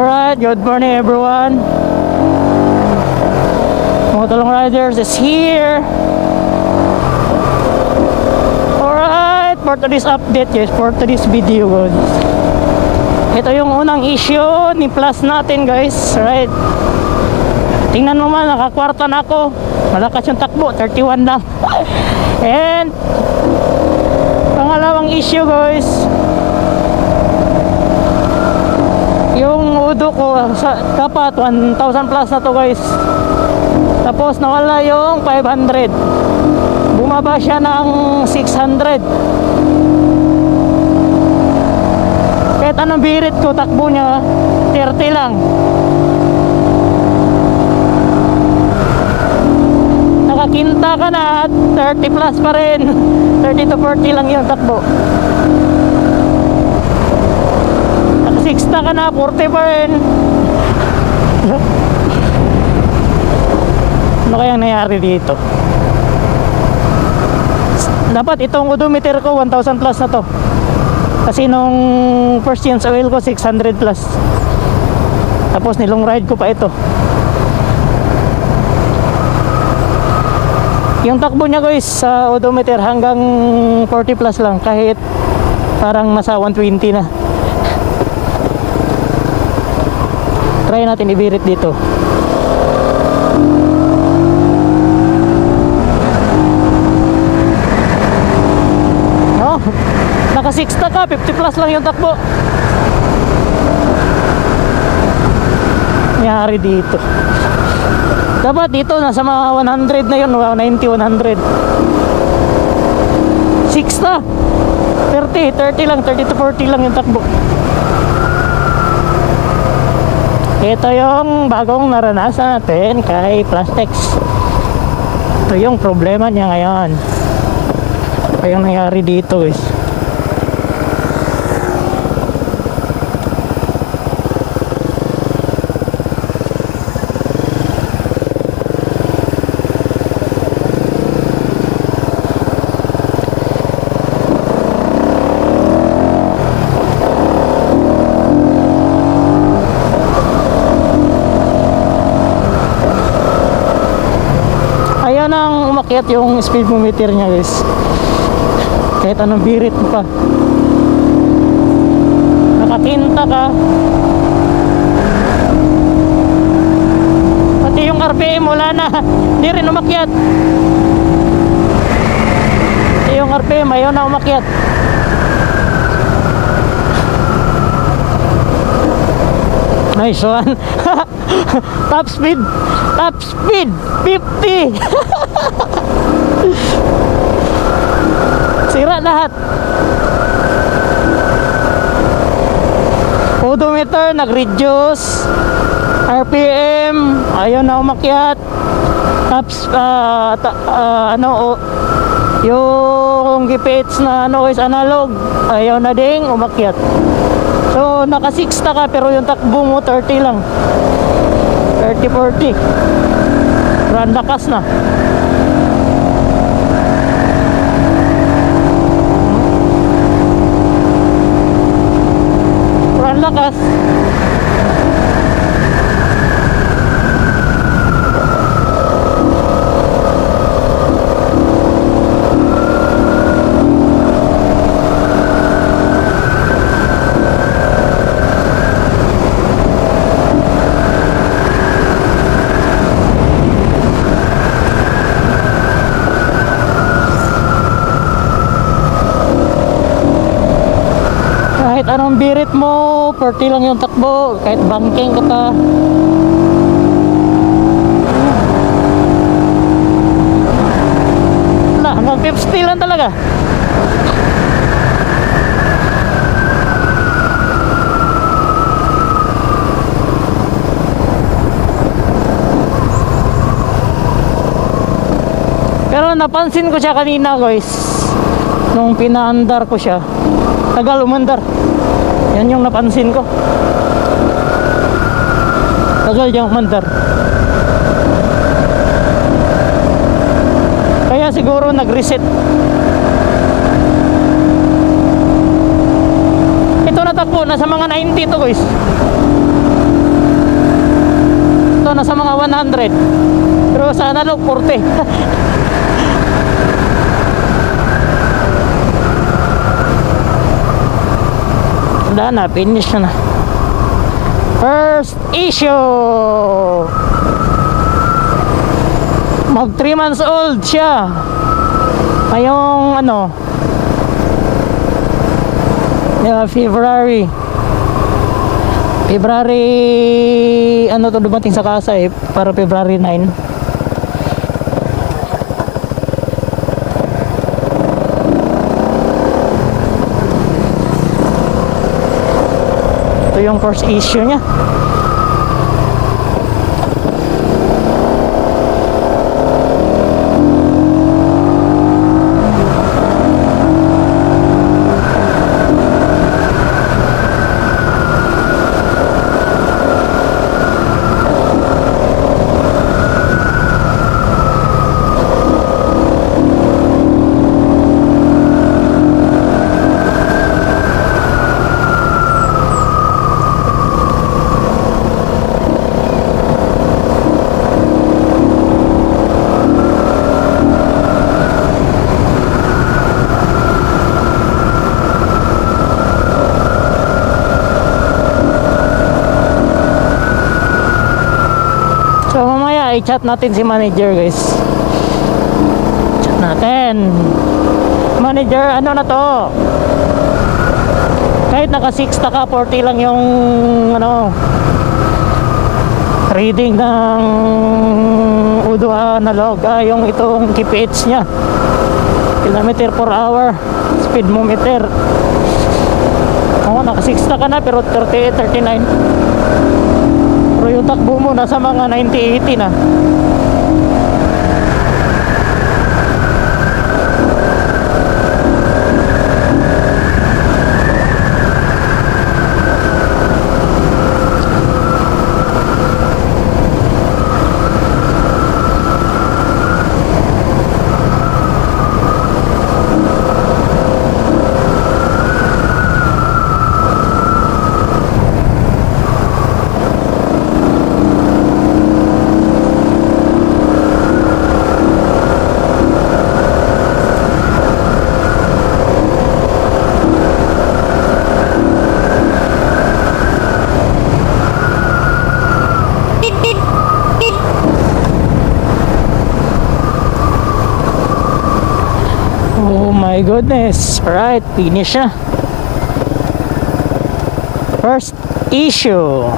Alright, good morning everyone. Motolong Riders is here. Alright, for today's update guys, for today's video guys. Ito yung unang issue ni Plus natin guys, right? Tingnan mo man, nakakwarta na ako. Malakas yung takbo, 31 lang. And pangalawang issue guys, yung udo ko dapat 1,000 plus na to guys, tapos nawala yung 500, bumaba siya ng 600. Kahit anong birit ko, takbo niya 30 lang. Nakakinta ka na at 30 plus pa rin. 30 to 40 lang yung takbo. 60 ka na, 40 pa rin. Ano kayang nangyari dito? Dapat itong odometer ko 1,000 plus na to, kasi nung first chance oil ko 600 plus. Tapos nilong ride ko pa ito. Yung takbo niya guys sa odometer hanggang 40 plus lang, kahit parang nasa 120 na. Try natin ibirit dito. No? Naka 60 ka, 50 plus lang yung takbo. Nangyari dito. Dapat dito nasa mga 100 na yun, 90, 100. 60, 30 lang, 30 to 40 lang yung takbo. Ito yung bagong naranasan natin kay Plastex. Ito yung problema niya ngayon. Ito yung nangyari dito guys. Umakyat yung speedometer niya guys, kahit anong birit mo pa. Nakatinta ka, pati yung RPM wala na, hindi rin umakyat. Pati yung RPM ayaw na umakyat. Nice one. Top speed 50. Sira lahat. Odometer nag-reduce, RPM ayaw na umakyat. Yung GPH na guys, analog, ayaw na ding umakyat. So naka 60 ka pero yung takbo mo 30 lang, 30-40. Run lakas na. Run lakas. Anong birit mo, 40 lang yung takbo, kahit banking ka pa. Wala, hanggang 50 lang talaga. Pero napansin ko siya kanina guys, nung pinaandar ko siya, tagal umandar. Yan yung napansin ko, tagal yung umandar. Kaya siguro nag-reset. Ito natakbo, nasa mga 90 to guys. nasa mga 100. Pero sa analog 40. Wala na, finish na. First issue. Mag 3 months old siya. Ngayong ano, February ano to dumating sa kasa eh, para February 9. Ito yung first issue niya. So mamaya i-chat natin si manager, guys. Chat natin. Manager, ano na to? Kahit naka 6 taka 40 lang yung ano reading ng Udo analog, yung itong KPH nya, kilometer per hour speedometer. Naka 6 taka na pero 38, 39. Pero yung takbo mo nasa mga 90, 80 na. Oh my goodness. Alright, finish na. First issue.